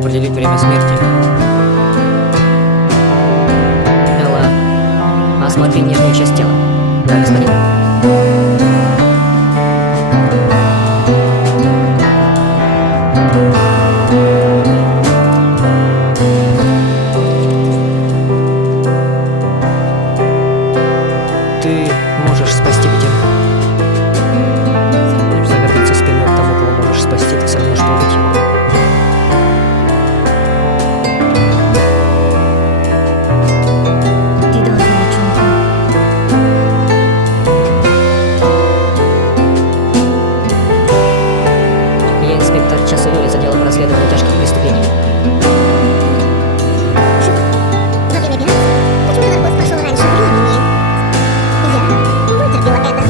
определить время смерти. Элла, осмотри нижнюю часть тела. Да, господин. Ты можешь спасти меня. Повернуться спиной к тому, кого можешь спасти, это все равно, что убить его. Ты должен о чем-то. Я инспектор Часуёй из отдела по расследованию тяжких преступлений. Во время операции почему-то наркоз пошел раньше времени. Я вытерпела это,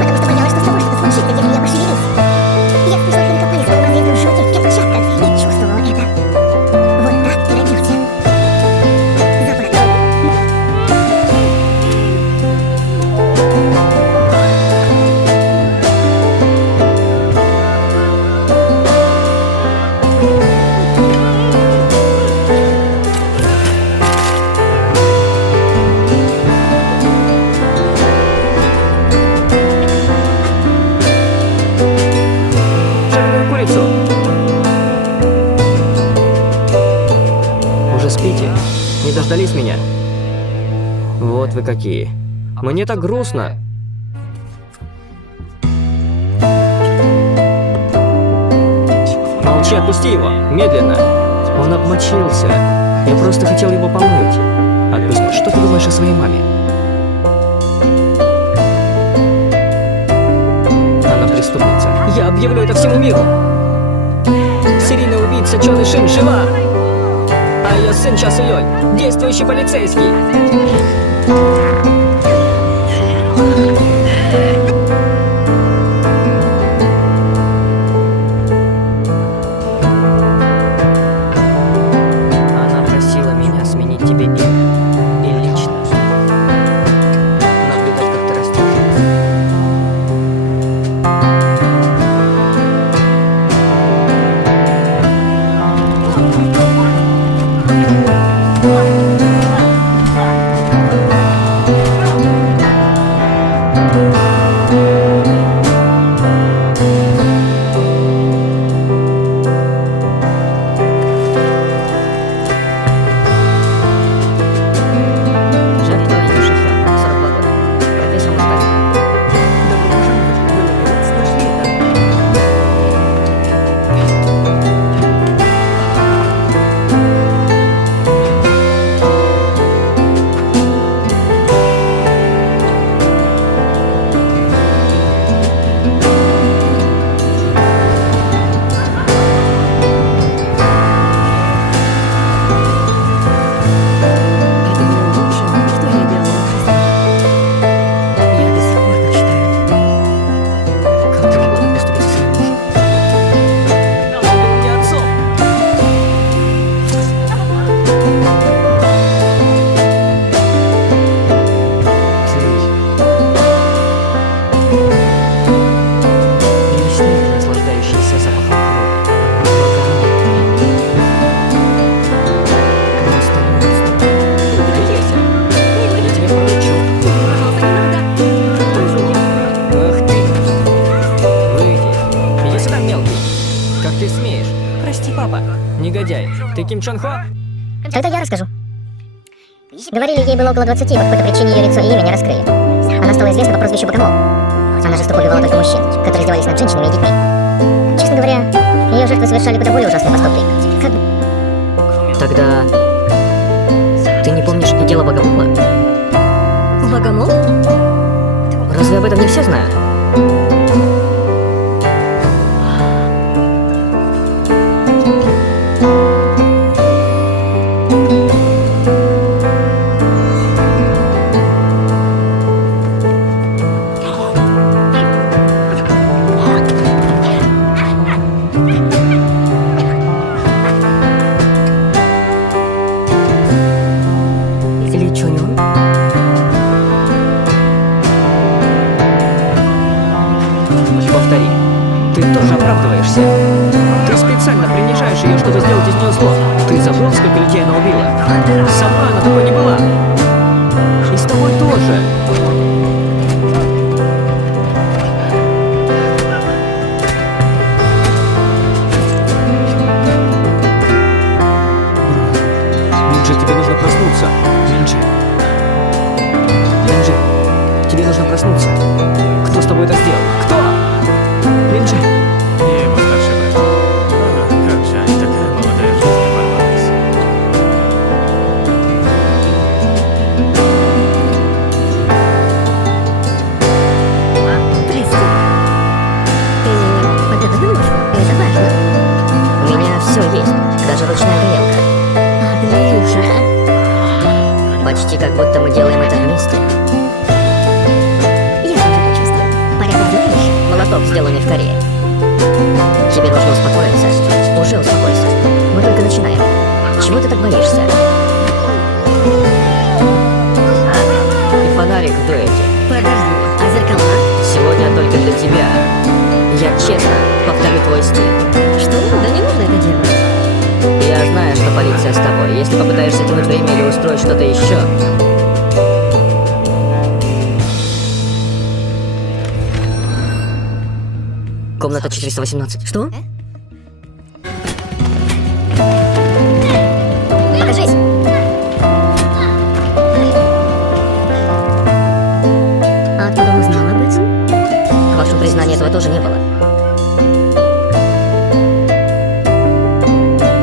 потому что боялась, что с тобой что-то случится, если я пошевелюсь. Я слышала хрикопали в своем разрезанном животе в перчатках и чувствовала это. Вот так ты родился. Запах крови. Жареную курицу! Уже спите? Не дождались меня? Вот вы какие. Мне так грустно. Молчи, отпусти его! Медленно! Он обмочился. Я просто хотел его помыть. Отпусти. Что ты думаешь о своей маме? Она преступница. Я объявлю это всему миру! Серийный убийца Чон Ишин жива! А ее сын Часуёй – действующий полицейский! Она просила меня сменить тебе имя и личность. Наблюдать, как ты растешь. Жертва Ю Шихён, 42 года. Профессор музыкальный. Добро пожаловать, вы наконец нашли это. Это было лучшее, что я делала в жизни. Я до сих пор так считаю. Как ты могла так поступить со своим мужем? Он был мне отцом. Ты лесник, наслаждающийся запахом крови. Просто монстр. Двигайся. Я тебя поручу. Ах ты! Выйди. Иди сюда, мелкий. Как ты смеешь? Прости, папа. Негодяй. Ты Ким Чон Хо? Тогда я расскажу. Говорили, ей было около 20, по какой-то причине ее лицо и имя не раскрыли. Она стала известна по прозвищу Богомол. Она жестоко убивала только мужчин, которые издевались над женщинами и детьми. Честно говоря, ее жертвы совершали куда более ужасные поступки. Как бы... Тогда ты не помнишь и дело Богомола? Богомол? Разве об этом не все знают? Ли Чуньон? Вон сколько людей она убила. Сама она такой не была. И с тобой тоже. Минджи, тебе нужно проснуться. Минджи. Минджи, тебе нужно проснуться. Кто с тобой это сделал? Кто? Минджи. Я его старший брат. О, как жаль, такая молодая жизнь оборвалась. Прости. Ты подготовил ложку? Это важно. У меня все есть, даже ручная грелка. Отлично. Почти как будто мы делаем это вместе. Я тоже это чувствую. Порядок знаешь? Молоток, сделанный в Корее. Тебе нужно успокоиться. Уже успокойся. Мы только начинаем. Чего ты так боишься? И фонарик в дуэте. Подожди, а зеркала? Сегодня только для тебя. Я честно повторю твой стиль. Что? Да не нужно это делать. Я знаю, что полиция с тобой. Если попытаешься тянуть время или устроить что-то еще... Комната 418. Что? Покажись. А откуда узнал об этом? К вашему признанию, этого тоже не было.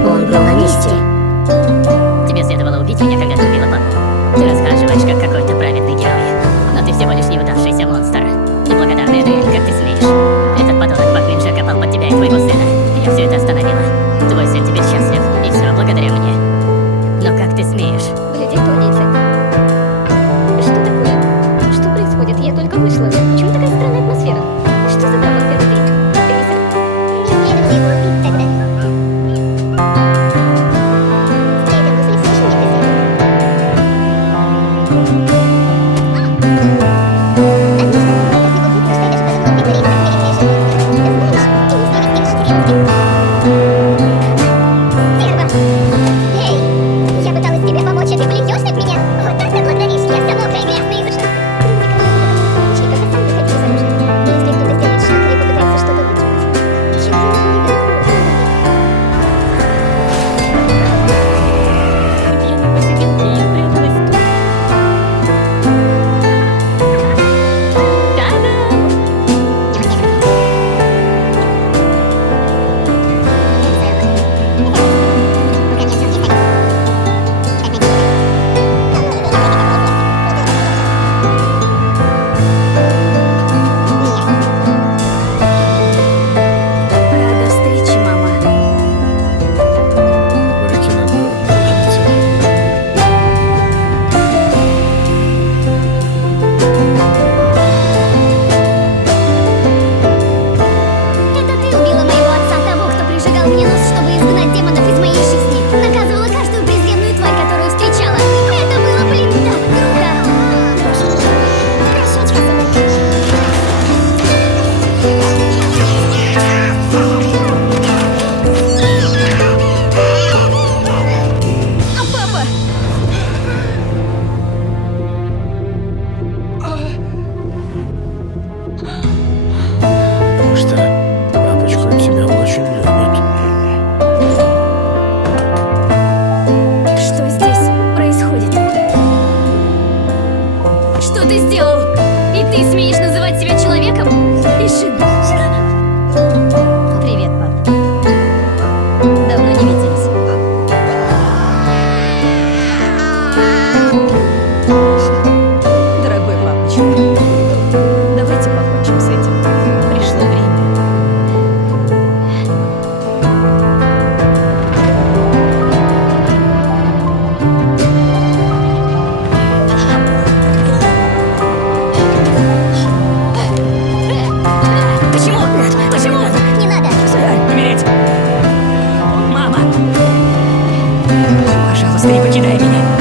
Он был на месте. Тебе следовало убить меня, когда ты убила папу. Ты расхаживаешь, как какой-то праведный герой. Но ты всего лишь неудавшийся монстр. Неблагодарная дуэль, как ты смеешь. Этот подонок Пак Минджи копал под тебя и твоего сына. Я все это остановила. Твой сын теперь счастлив. И все благодаря мне. Но как ты смеешь? Глядеть творится. Что такое? Что происходит? Я только вышла. Почему такая странная атмосфера? Что за драма в первый день? Не следовало его убить тогда. Эта мысль все еще не Я пыталась тебе помочь, а ты плюешься от меня? Вот так ты благодаришь, я вся мокрая и грязная из-за что? Как сам выходи замуж. Если кто-то сделает шаг или попытается что-то вытянуть, чем делать ребенку? Пьяный посидел, и я пряталась тут. Та-дам! Рада встрече, мама. Руки на ножницы. Это ты убила моего отца, того, кто прижигал мне нос, чтобы изгнать демонов из моей жизни. Наказывала каждую презренную тварь, которую встречала. Это было, блин, так круто. Прощай, А папа? Потому что папочка тебя очень любит. Что здесь происходит? Что ты сделал? И ты смеешь называть себя человеком? Ишин. Привет, пап. Давно не виделись. Дорогой папочка, давайте покончим с этим. Пришло время. Почему? Почему? Не надо. Умереть! Мама! Пожалуйста, не покидай меня.